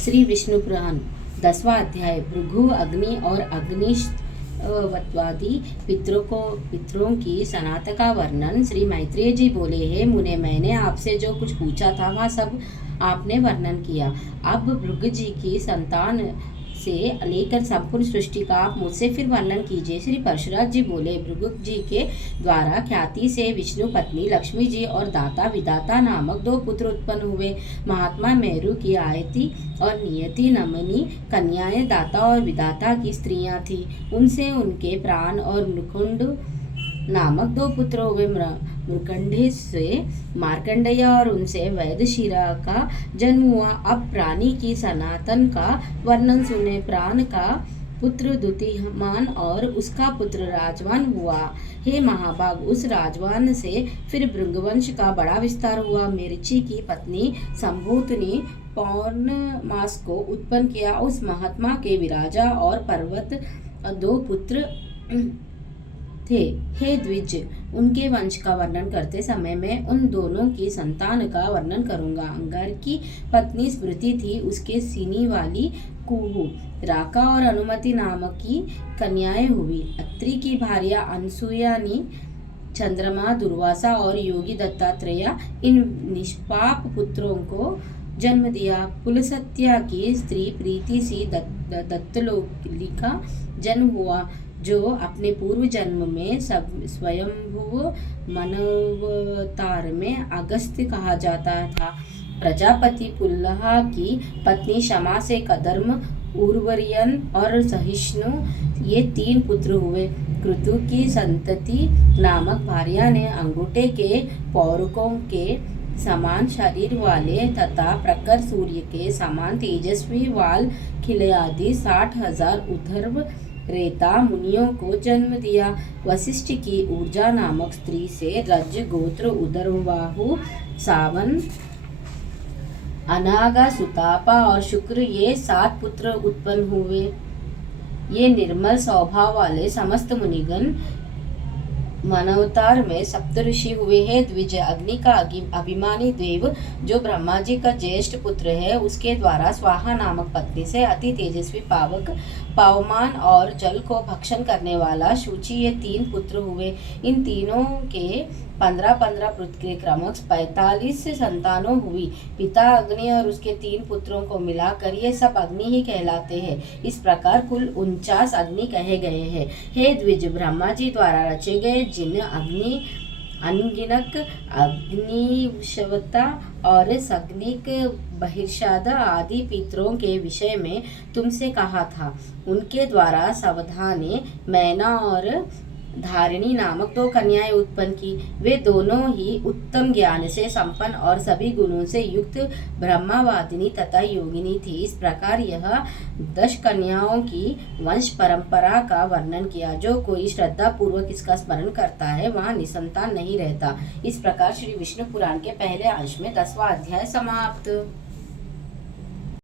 श्री विष्णु पुराण 10वां अध्याय। भृगु, अग्नि और अग्निवत्वादि पितरों की सनात का वर्णन। श्री मैत्रेय जी बोले, हे मुने, मैंने आपसे जो कुछ पूछा था वह सब आपने वर्णन किया। अब भृगु जी की संतान से लेकर संपूर्ण सृष्टि का आप मुझसे फिर वर्णन कीजिए। श्री परशुराम जी बोले, भृगु जी के द्वारा ख्याति से विष्णु पत्नी लक्ष्मी जी और दाता विधाता नामक 2 पुत्र उत्पन्न हुए। महात्मा मेरु की आयति और नियति नमनी कन्याएं दाता और विधाता की स्त्रियां थीं। उनसे उनके प्राण और मुकुंड नामक 2 पुत्र हुए। मृकंडे से मार्कंडेय और उनसे वैदशिरा का जन्म हुआ। अब प्राणी की सनातन का वर्णन सुने। प्राण का पुत्र द्युतिमान और उसका पुत्र राजवान हुआ। हे महाभाग, उस राजवान से फिर भृगुवंश का बड़ा विस्तार हुआ। मेरुचि की पत्नी संभूतनी पौर्णमास को उत्पन्न किया। उस महात्मा के विराजा और पर्वत 2 पुत्र थे। हे द्विज, उनके वंश का वर्णन करते समय मैं उन दोनों की संतान का वर्णन करूंगा। अंगार की पत्नी स्मृति थी, उसके सीनी वाली कुहू, राका और अनुमति नामक की कन्याएं हुई। अत्रि की भार्या अनसुया ने चंद्रमा, दुर्वासा और योगी दत्तात्रेय इन निष्पाप पुत्रों को जन्म दिया। पुलसत्या की स्त्री प्रीति सी दत्तलोली का जन्म हुआ, जो अपने पूर्व जन्म में स्वयंभुव मनवतार में अगस्त्य कहा जाता था। प्रजापति पुलहा की पत्नी क्षमा से कदर्म, उर्वरियन और सहिष्णु ये 3 पुत्र हुए। कृतु की संतति नामक भार्या ने अंगूठे के पौरुकों के समान शरीर वाले तथा प्रखर सूर्य के समान तेजस्वी वाल खिले आदि 60,000 उधर्व रेता मुनियों को जन्म दिया। वशिष्ठ की ऊर्जा नामक स्त्री से रज गोत्र, उदरबाहु, सावन, अनागा, सुतापा और शुक्र ये 7 पुत्र उत्पन्न हुए। ये निर्मल स्वभाव वाले समस्त मुनिगण मनवतार में सप्तऋषि हुए। हैं द्विज, अग्नि का अभिमानी देव जो ब्रह्मा जी का ज्येष्ठ पुत्र है, उसके द्वारा स्वाहा नामक पत्नी से अति तेजस्वी पावक, पावमान और जल को भक्षण करने वाला शुचि ये 3 पुत्र हुए। इन तीनों के 15-15 पुत्र के क्रमश 45 संतानों हुई। पिता अग्नि और उसके 3 पुत्रों को मिलाकर ये सब अग्नि ही कहलाते हैं। इस प्रकार कुल 49 अग्नि कहे गए हैं। हे द्विज, ब्रह्मा जी द्वारा रचे गए जिन अग्नि, अनगिनत अग्निवशवता और सग्निक, बहिर्षाद आदि पितरों के विषय में तुमसे कहा था, उनके द्वारा सावधाने मैना और धारिणी नामक 2 कन्याएं उत्पन्न की। वे दोनों ही उत्तम ज्ञान से संपन्न और सभी गुणों से युक्त ब्रह्मवादिनी तथा योगिनी थी। इस प्रकार यह 10 कन्याओं की वंश परंपरा का वर्णन किया। जो कोई श्रद्धा पूर्वक इसका स्मरण करता है वहाँ निसंतान नहीं रहता। इस प्रकार श्री विष्णु पुराण के पहले अंश में 10वां अध्याय समाप्त।